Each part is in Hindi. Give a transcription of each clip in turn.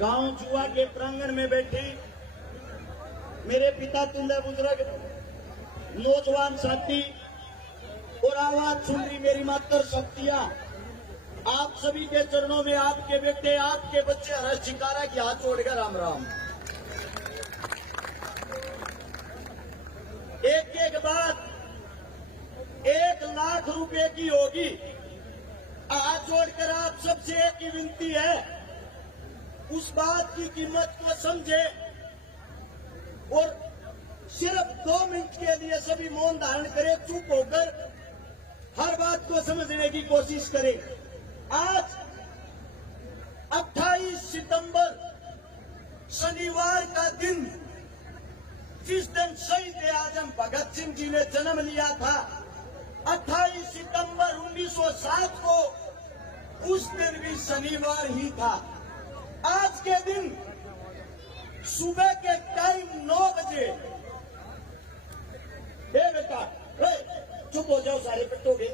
गांव जुआ के प्रांगण में बैठी मेरे पिता तुल्य बुजुर्ग नौजवान साथी और आवाज सुन रही मेरी मातर शक्तियां, आप सभी के चरणों में आपके बेटे आपके बच्चे हर्ष चिकारा के हाथ जोड़कर राम राम। एक एक बात 1 लाख रुपए की होगी। हाथ जोड़कर आप सबसे एक ही विनती है, उस बात की कीमत को समझे और सिर्फ 2 मिनट के लिए सभी मौन धारण करें, चुप होकर हर बात को समझने की कोशिश करें। आज 28 सितंबर शनिवार का दिन, जिस दिन शहीद आजम भगत सिंह जी ने जन्म लिया था, 28 सितंबर 1907 को, उस दिन भी शनिवार ही था। आज के दिन सुबह के टाइम 9 बजे, बेटा चुप हो जाओ, सारे पिटोगे।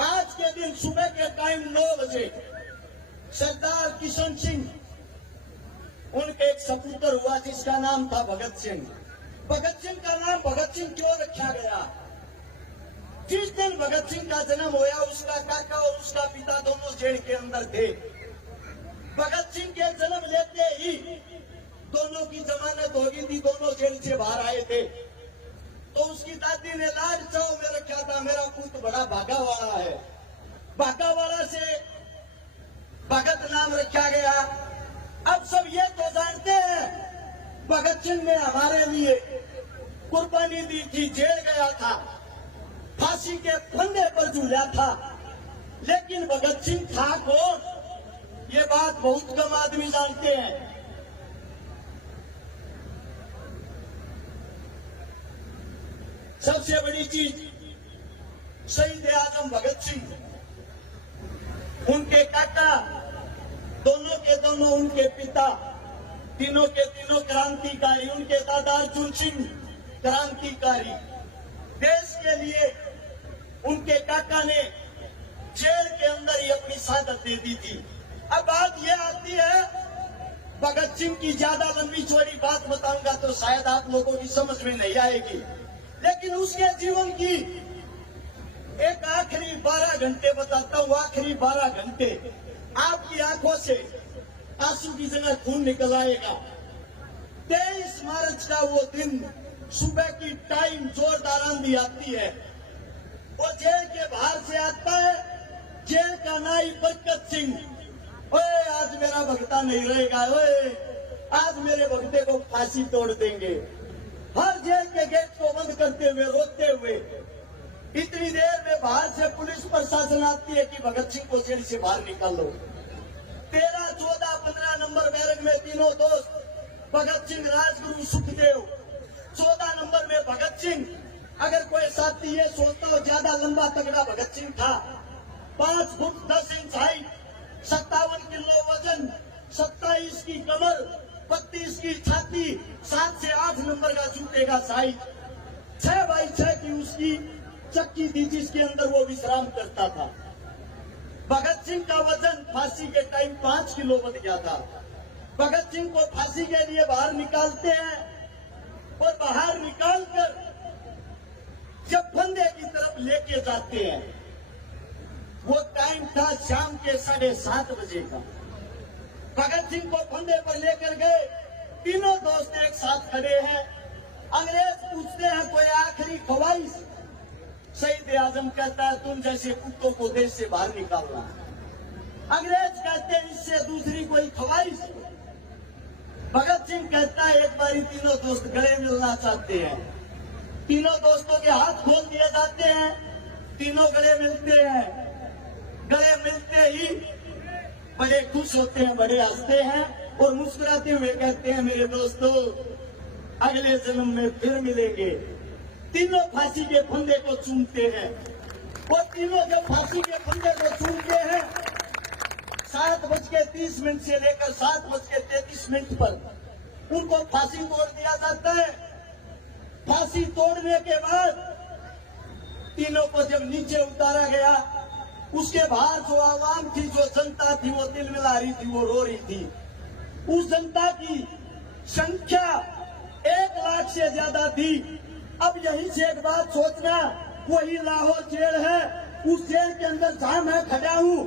आज के दिन सुबह के टाइम 9 बजे सरदार किशन सिंह, उनके एक सपूत्र हुआ जिसका नाम था भगत सिंह। भगत सिंह का नाम भगत सिंह क्यों रखा गया? जिस दिन भगत सिंह का जन्म हुआ, उसका काका और उसका पिता दोनों जेल के अंदर थे। भगत सिंह के जन्म लेते ही दोनों की जमानत हो गई थी, दोनों जेल से बाहर आए थे। तो उसकी दादी ने लाड चाव में रखा था, मेरा पुत्र बड़ा भागा वाला है, भागा वाला से भगत नाम रखा गया। अब सब ये तो जानते हैं भगत सिंह ने हमारे लिए कुर्बानी दी थी, जेल गया था, फांसी के फंदे पर झूला था, लेकिन भगत सिंह था कौन, ये बात बहुत कम आदमी जानते हैं। सबसे बड़ी चीज, शहीद आजम भगत सिंह, उनके काका, दोनों के दोनों उनके पिता, तीनों के तीनों क्रांतिकारी, उनके दादा अर्जुन सिंह क्रांतिकारी। देश के लिए उनके काका ने जेल के अंदर ही अपनी शहादत दे दी थी। अब बात यह आती है, भगत सिंह की ज्यादा लंबी चौड़ी बात बताऊंगा तो शायद आप लोगों की समझ में नहीं आएगी, लेकिन उसके जीवन की एक आखिरी 12 घंटे बताता हूँ। आखिरी 12 घंटे आपकी आंखों से आंसू की जगह खून निकल आएगा। 23 मार्च का वो दिन, सुबह की टाइम जोरदार आंधी आती है, वो जेल के बाहर से आता है, जेल का नाई बरकत सिंह, ओए आज मेरा भगता नहीं रहेगा, ओए आज मेरे भगते को फांसी तोड़ देंगे। हर जेल के गेट को बंद करते हुए, रोकते हुए। इतनी देर में बाहर से पुलिस प्रशासन आती है कि भगत सिंह को जेल से बाहर निकाल लो। 13, 14, 15 नंबर बैरक में तीनों दोस्त भगत सिंह, राजगुरु, सुखदेव। 14 नंबर में भगत सिंह। अगर कोई साथी ये सोचता हो ज्यादा लंबा तगड़ा भगत सिंह था, 5 फुट 10 इंच हाइट, 57 किलो वजन, 27 की कमर, 32 की छाती, 7 से 8 नंबर का जूते का साइज, 6 बाई 6 की उसकी चक्की थी जिसके अंदर वो विश्राम करता था। भगत सिंह का वजन फांसी के टाइम 5 किलो बढ़ गया था। भगत सिंह को फांसी के लिए बाहर निकालते हैं और बाहर निकालकर जब फंदे की तरफ लेके जाते हैं, वो टाइम था शाम के 7:30 बजे का। भगत सिंह को फंदे पर लेकर गए, तीनों दोस्त एक साथ खड़े हैं। अंग्रेज पूछते हैं कोई आखिरी ख्वाहिश? शहीद आजम कहता है तुम जैसे कुत्तों को देश से बाहर निकालना। अंग्रेज कहते हैं इससे दूसरी कोई ख्वाहिश? भगत सिंह कहता है एक बारी तीनों दोस्त गले मिलना चाहते हैं। तीनों दोस्तों के हाथ खोल दिए जाते हैं, तीनों गले मिलते हैं। गले मिलते ही बड़े खुश होते हैं, बड़े हंसते हैं और मुस्कुराते हुए कहते हैं मेरे दोस्तों अगले जन्म में फिर मिलेंगे। तीनों फांसी के फंदे को चूमते हैं और तीनों जब फांसी के फंदे को चूमते हैं 7:30 से लेकर 7:33 पर उनको फांसी तोड़ दिया जाता है। फांसी तोड़ने के बाद तीनों को जब नीचे उतारा गया, उसके बाहर जो आवाम थी, जो जनता थी, वो दिल मिला रही थी, वो रो रही थी। उस जनता की संख्या 1 लाख से ज्यादा थी। अब यहीं से एक बात सोचना, वही लाहौर जेल है, उस जेल के अंदर जहां मैं खड़ा हूं,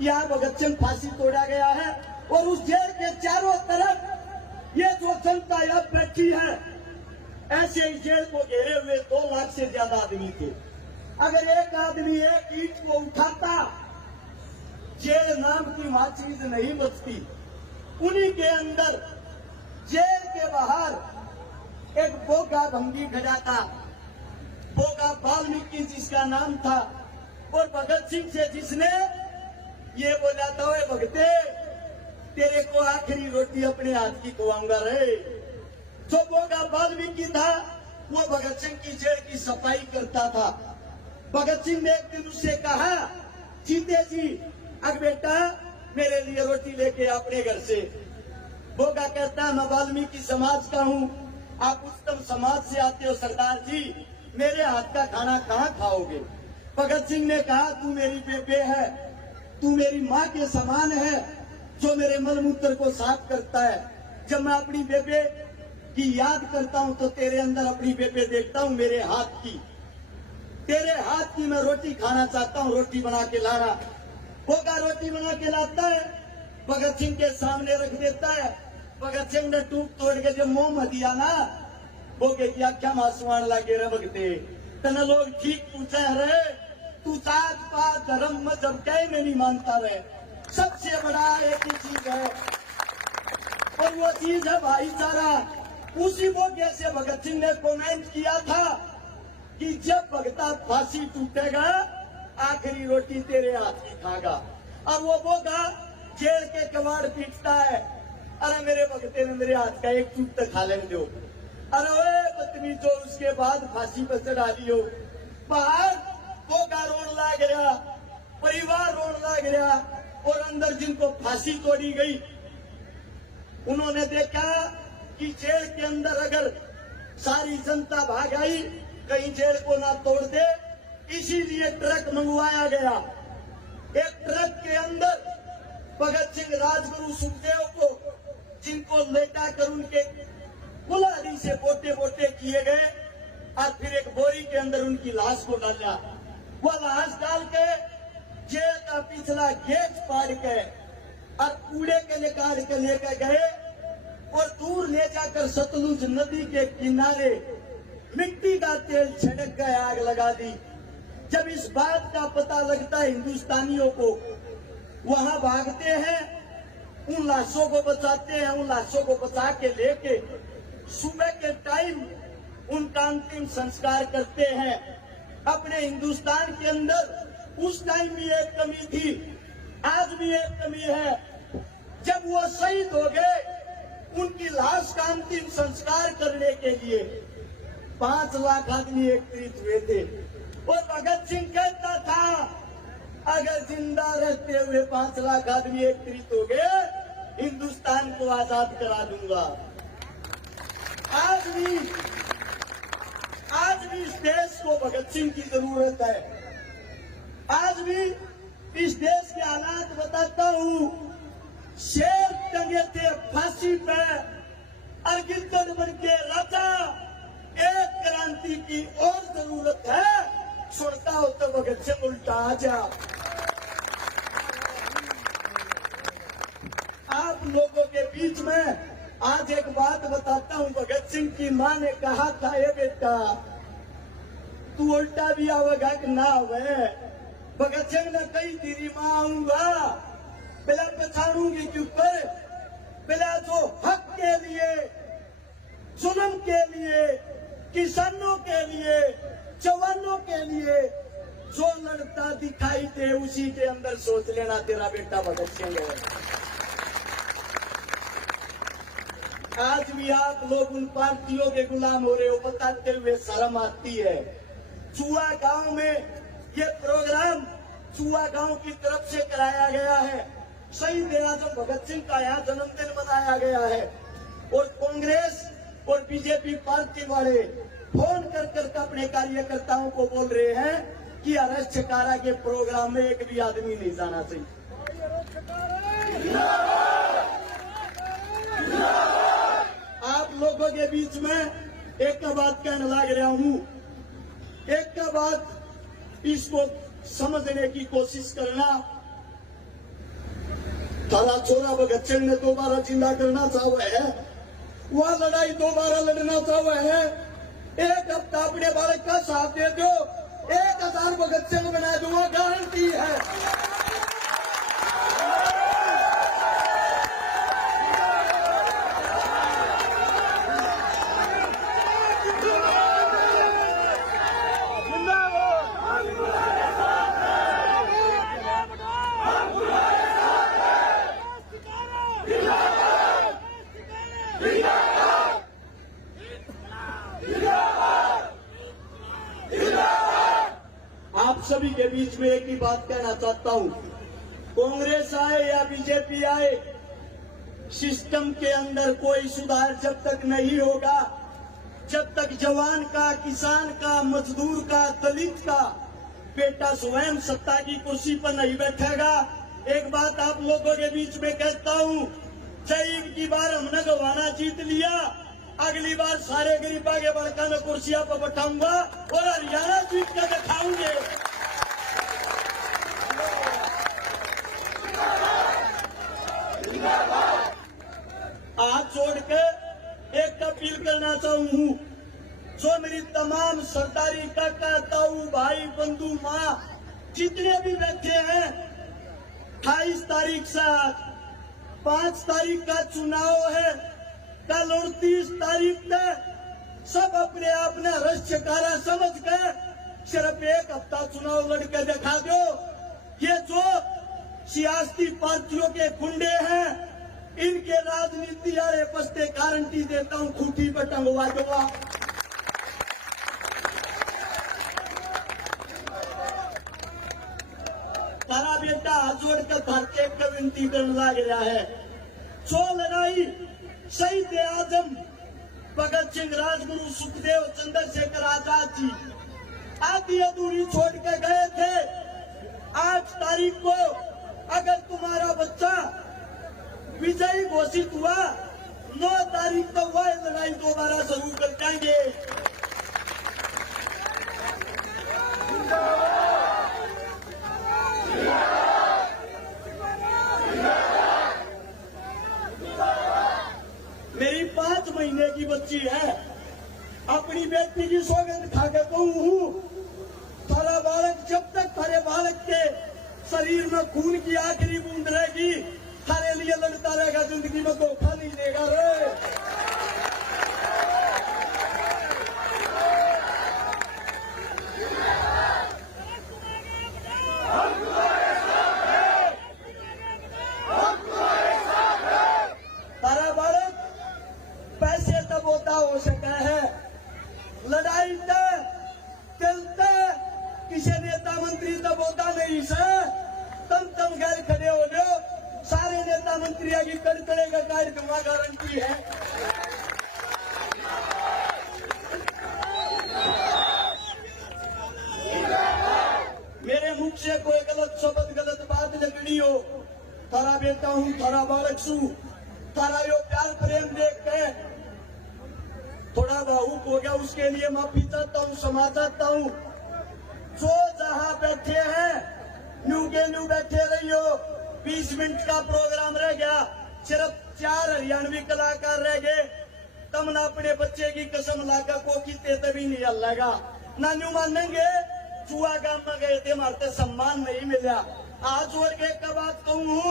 यहाँ भगत सिंह फांसी तोड़ा गया है और उस जेल के चारों तरफ ये जो जनता अब बैठी है, ऐसे ही जेल को घेरे हुए 2 लाख से ज्यादा आदमी थे। अगर एक आदमी एक ईंट को उठाता, जेल नाम की वहां चीज नहीं बचती। उन्हीं के अंदर जेल के बाहर एक बोगा भंगी खड़ा था, बोगा वाल्मीकि जिसका नाम था, और भगत सिंह से जिसने ये बोला था ओए भगते तेरे को आखिरी रोटी अपने हाथ की खुआऊंगा रे। जो बोगा वाल्मीकि था वो भगत सिंह की जेल की सफाई करता था। भगत सिंह ने एक दिन उससे कहा जीते जी अब बेटा मेरे लिए रोटी लेके अपने घर से। बोगा कहता मैं वाल्मीकि समाज का हूँ, आप उच्चतम समाज से आते हो सरदार जी, मेरे हाथ का खाना कहाँ खाओगे? भगत सिंह ने कहा तू मेरी बेबे है, तू मेरी माँ के समान है जो मेरे मलमूत्र को साफ करता है। जब मैं अपनी बेबे की याद करता हूँ तो तेरे अंदर अपनी बेबे देखता हूँ, मेरे हाथ की, तेरे हाथ की मैं रोटी खाना चाहता हूँ, रोटी बना के लाना। बोगा रोटी बना के लाता है, भगत सिंह के सामने रख देता है। भगत सिंह ने टूट तोड़ के जब मुंह में दिया ना, बोगे की क्या मासुआन लागे रे भगते, तना लोग ठीक पूछे रहे, तू जात पात धर्म मजहब कहीं में नहीं मानता रहे, सबसे बड़ा एक ही चीज है और वो चीज है भाईचारा। उसी बोगे से भगत सिंह ने कमेंट किया था कि जब भगता फांसी टूटेगा आखिरी रोटी तेरे हाथ की खागा। और वो बोगा जेल के कबाड़ पीटता है, अरे मेरे भगते ने मेरे हाथ का एक चूट तक खा लेने दो। अरे ओए बदतमीज जो उसके बाद फांसी पर चढ़ा लियो। बाहर बोगा रोड ला गया, परिवार रोड ला गया और अंदर जिनको फांसी तोड़ी गई उन्होंने देखा कि जेल के अंदर अगर सारी जनता भाग आई कहीं जेल को ना तोड़ दे, इसीलिए ट्रक मंगवाया गया। एक ट्रक के अंदर भगत सिंह, राजगुरु, सुखदेव को जिनको लेटा कर उनके कुल्हाड़ी से बोटे बोटे किए गए और फिर एक बोरी के अंदर उनकी लाश को डाला। वह लाश डाल के जेल का पिछला गेट फाड़ के और कूड़े के निकाल के लेकर गए और दूर ले जाकर सतलुज नदी के किनारे मिट्टी का तेल छिड़क कर आग लगा दी। जब इस बात का पता लगता है हिंदुस्तानियों को, वहां भागते हैं, उन लाशों को बचाते हैं, उन लाशों को बचा के लेके सुबह के टाइम उनका अंतिम संस्कार करते हैं। अपने हिंदुस्तान के अंदर उस टाइम भी एक कमी थी, आज भी एक कमी है। जब वो शहीद हो गए, उनकी लाश का अंतिम संस्कार करने के लिए 5 लाख आदमी एकत्रित हुए थे। और भगत सिंह कहता था, अगर जिंदा रहते हुए 5 लाख आदमी एकत्रित हो गए, हिंदुस्तान को आजाद करा दूंगा। आज भी इस देश को भगत सिंह की जरूरत है। आज भी इस देश के हालात बताता हूँ। शेर टंगे थे फांसी पे और गिद्दड़ बन के राजा। एक क्रांति की और जरूरत है। सुनता हो तो भगत सिंह उल्टा आ जा। आप लोगों के बीच में आज एक बात बताता हूँ। भगत सिंह की माँ ने कहा था, ये बेटा तू उल्टा भी आवेगा कि ना आवे। भगत सिंह ने कही, तेरी माँ आऊंगा, पहला पछाड़ूंगी क्यों पर, पहला जो हक के लिए, जुल्म के लिए, किसानों के लिए, जवानों के लिए जो लड़ता दिखाई दे, उसी के अंदर सोच लेना तेरा बेटा भगत सिंह है। आज भी आप लोग उन पार्टियों के गुलाम हो रहे हो, बताते हुए शर्म आती है। चुआ गांव में ये प्रोग्राम चुआ गांव की तरफ से कराया गया है। शहीद आजम भगत सिंह का यहाँ जन्मदिन मनाया गया है। और कांग्रेस और बीजेपी पार्टी वाले फोन कर कर अपने कार्यकर्ताओं को बोल रहे हैं कि अरेस्ट कारा के प्रोग्राम में एक भी आदमी नहीं जाना चाहिए। आप लोगों के बीच में एक का बात कहने लग रहा हूं। एक का बात इसको समझने की कोशिश करना। थारा छोरा भगत सिंह ने दोबारा जिंदा करना चाहा है, वह लड़ाई दोबारा लड़ना चाहा है। एक हफ्ता अपने बालक का साथ दे दो, 1000 भगत सिंह बना दूंगा, गारंटी है। आप सभी के बीच में एक ही बात कहना चाहता हूं। कांग्रेस आए या बीजेपी आए, सिस्टम के अंदर कोई सुधार जब तक नहीं होगा, जब तक जवान का, किसान का, मजदूर का, दलित का बेटा स्वयं सत्ता की कुर्सी पर नहीं बैठेगा। एक बात आप लोगों के बीच में कहता हूं, चाहे की बार हमने गवाना जीत लिया, अगली बार सारे गरीबा के बड़का में कुर्सियां पर बैठाऊंगा और हरियाणा जीत कर दिखाऊंगे। हाथ जोड़ के एक अपील करना चाहूँ, जो मेरी तमाम सरदारी काका, ताऊ, भाई, बंधु, माँ जितने भी बैठे हैं, 28 तारीख से 5 तारीख का चुनाव है, कल 29 तारीख तक सब अपने आप ने रश्यकारा समझ कर सिर्फ एक हफ्ता चुनाव लड़के दिखा दो। ये जो सियासी पार्टियों के गुंडे हैं, इनके राजनीति आरे पस्ते गारंटी देता हूं, खूंटी पर टंगवा दूंगा। तारा बेटा हाथ जोड़कर भारतीय का विनती करने लग रहा है। जो लड़ाई शहीद आजम भगत सिंह, राजगुरु सुखदेव, चंद्रशेखर आजाद जी आधी अधूरी छोड़ के गए थे, 8 तारीख को अगर तुम्हारा बच्चा विजयी घोषित हुआ, 9 तारीख को वह लड़ाई दोबारा शुरू कर जाएंगे। मेरी 5 महीने की बच्ची है, अपनी बेटी की सौगंध खा के कहूं, थारा बालक जब तक थारे बालक के शरीर में खून की आखिरी बूंद रहेगी, थारे लिए लड़ता रहेगा, जिंदगी में धोखा नहीं देगा रे। सब होता हो सका है। लड़ाई चलते किसी नेता मंत्री तब होता नहीं सर, तम गैर खड़े हो जाओ, सारे नेता मंत्री आगे कड़कड़े का कार्यक्रम गारंटी है। मेरे मुख से कोई गलत शब्द गलत बात निकली हो, थारा बेटा हूँ, थारा बालक सू, थारा यो प्यार प्रेम देख के थोड़ा भावुक हो गया, उसके लिए माफी चाहता हूँ, क्षमा चाहता हूँ। जो जहाँ बैठे हैं न्यू के न्यू बैठे रहियो। 20 मिनट का प्रोग्राम रह गया, सिर्फ 4 हरियाणवी कलाकार रह गए। तम ना अपने बच्चे की कसम लाकर कोकी तेते भी नहीं हल्लेगा ना, न्यू मानेंगे चुआ गांव में गए थे, हमारे सम्मान नहीं मिला। आज और एक का बात कहूँ,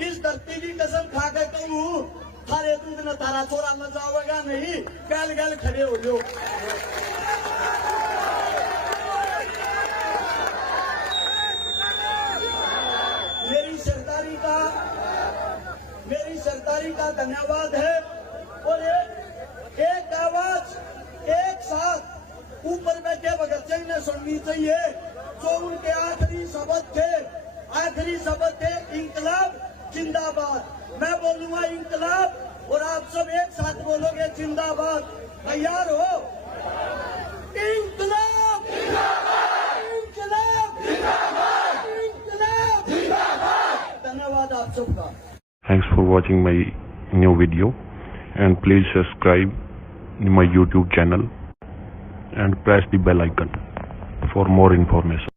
इस धरती की कसम खा कर कहूँ, थारे दूध न तारा छोरा न जाओगा नहीं, गैल गैल खड़े हो जाओ। मेरी सरदारी का धन्यवाद है। और एक आवाज एक साथ ऊपर बैठे भगत सिंह ने सुननी चाहिए, जो उनके आखिरी शब्द थे इंकलाब जिंदाबाद। मैं बोलूंगा इंकलाब और आप सब एक साथ बोलोगे जिंदाबाद। तैयार हो? इंकलाब, इंकलाब, इंकलाब। धन्यवाद आप सबका। Thanks for watching my new video, and please subscribe my YouTube channel and press the bell icon for more information.